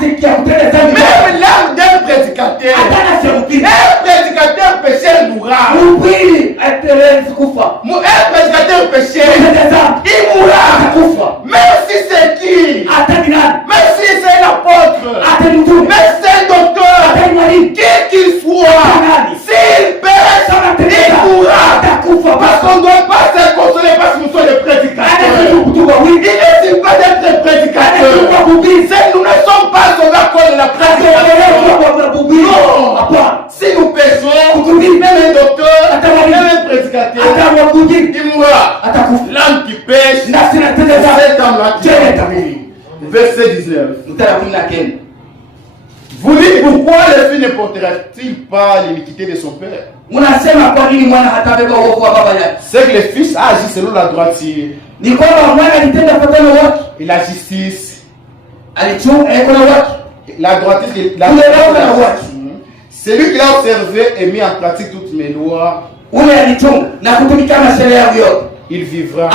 Même l'âme d'un prédicateur. Un prédicateur pécheur mourra. Un prédicateur pécheur, il mourra. Même si c'est qui? Même si c'est un apôtre, même si c'est un docteur, qui qu'il soit, s'il pêche, il mourra. Parce qu'on ne doit pas se consoler parce que nous sommes des prédicateurs. Il ne suffit pas d'être prédicateur. Nous ne sommes pas sauvés à cause de la prédication. Non. Si nous péchons, même un docteur, même un prédicateur, il mourra. L'âme qui pêche, cette âme-là qui mourra. Verset 19. Vous dites pourquoi le fils ne portera-t-il pas l'iniquité de son père? C'est que le fils a agi selon la droiture et la justice. La droiture, celui qui l'a observé et mis en pratique toutes mes lois, il vivra.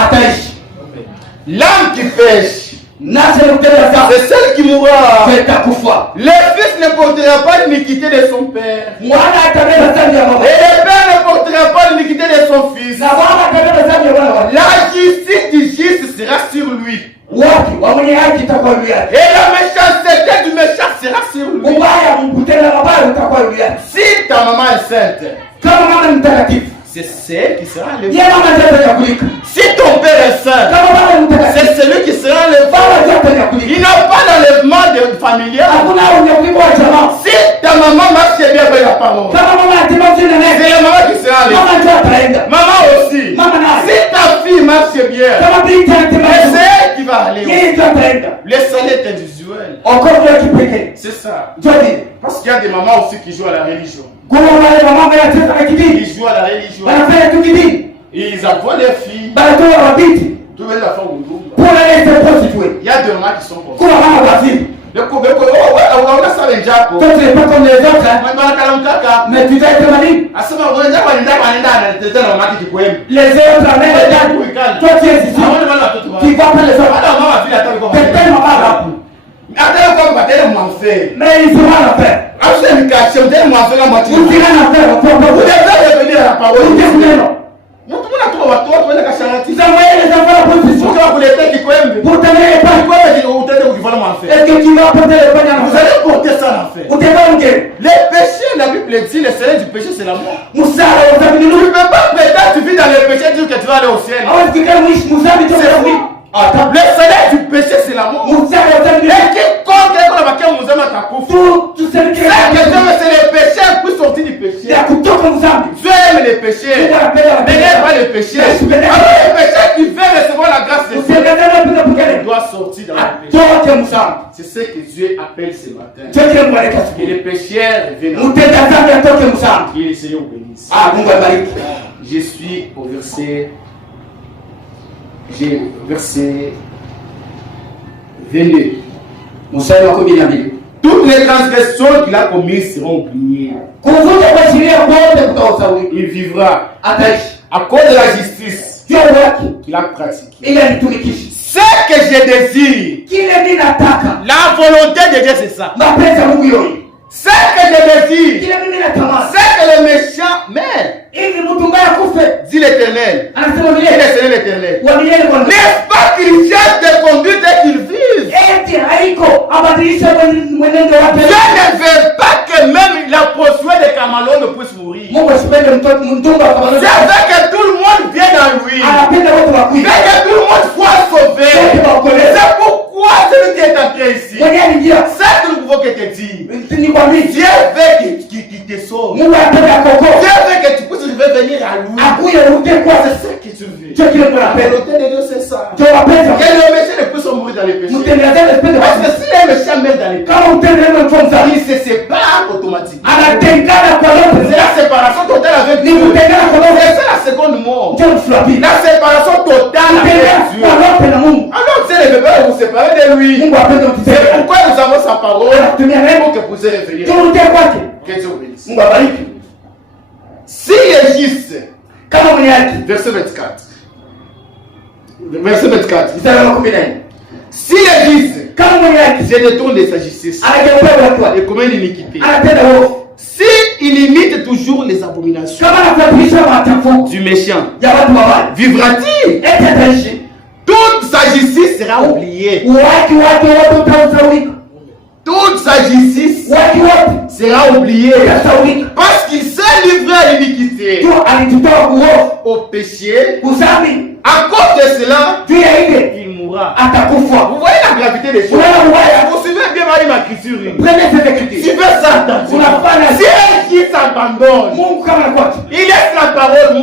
L'âme qui pêche, c'est celle qui mourra. Le fils ne portera pas l'iniquité de son père. Et le père ne portera pas l'iniquité de son fils. La justice du juste sera sur lui. Et la méchanceté du méchant sera sur lui. Si ta maman est sainte, c'est celle qui sera enlevée. Si ton père est saint, c'est celui qui sera enlevé. Il n'a pas d'enlèvement familial. Si ta maman marche bien avec la parole, c'est la maman qui sera enlevée. Maman aussi. Si ta fille marche bien, c'est elle qui va aller. Le salaire est individuel. C'est ça. Parce qu'il y a des mamans aussi qui jouent à la religion. Ils jouent à la religion. Ils envoient les filles. Tout le monde la femme. Il y a des mamans qui sont comme ça. On a ça avec Jaco. Toi, tu n'es pas comme les autres. Mais tu dois être maligne. Les autres, même toi, tu es ici. Tu vas pas les autres. C'est tellement mal. Mais ils sont mal à faire. Vous tirez en faire. Vous devez revenir à la parole. Vous envoyez les enfants à la position. Pour tenir les pains. Est-ce que tu vas porter les pains? Vous allez porter ça en fait. Les péchés, la Bible dit, le salaire du péché c'est la mort. Tu ne peux pas prétendre, tu vis dans le péché, dire que tu vas aller au ciel. Le salaire du péché c'est la mort. Et quiconque est dans la vacation, nous aimons ta couffe. C'est le péché, puis sortir du péché. Dieu aime les péchés. Mais n'aime pas les péchés. Alors les péchés qui veulent recevoir la grâce de Dieu doit sortir dans le péché. C'est ce que Dieu appelle ce matin. Et les pécheurs reviennent. Que le Seigneur vous bénisse. Je suis au verset 22. Toutes les transgressions qu'il a commises seront oubliées. Il vivra à cause de la justice qu'il a pratiquée. Ce que je désire, la volonté de Dieu, c'est ça. Ce que je désire, c'est que le méchant meurt. Dit l'Éternel. Dit le Seigneur l'Éternel. N'est-ce pas qu'il cherche des conduites et qu'il vise? Dieu ne veut pas que même la poursuite de Camalon ne puisse mourir. Dieu veut que tout le monde vienne à lui. Il veut que tout le monde soit sauvé. C'est pourquoi celui qui est entré ici, c'est que nous pouvons que te dire. Dieu veut qu'il te sauve. Dieu veut que tu puisses venir à lui. C'est ça que tu veux. La volonté de Dieu, c'est ça. Que le méchant ne puisse mourir dans les péchés. Parce que si les méchants meurent dans les péchés, ils se séparent automatiquement. C'est la séparation totale avec Dieu. C'est ça la seconde mort. La séparation totale avec Dieu. Alors Dieu ne veut pas vous séparer de lui. C'est pourquoi nous avons sa parole pour que vous puissiez revenir. Que Dieu vous bénisse. Si est juste, verset 24. Verset 24. Si le juge, je détourne de sa justice, et commet l'iniquité, si il imite toujours les abominations du méchant, vivra-t-il? Toute sa justice sera oubliée. Toute sa justice sera oubliée. Parce qu'il s'est livré à l'iniquité, au péché. À cause de cela, il mourra. Vous voyez la gravité des choses. Vous suivez bien ma écriture. Suivez ça attention. Si un qui s'abandonne, il laisse la parole.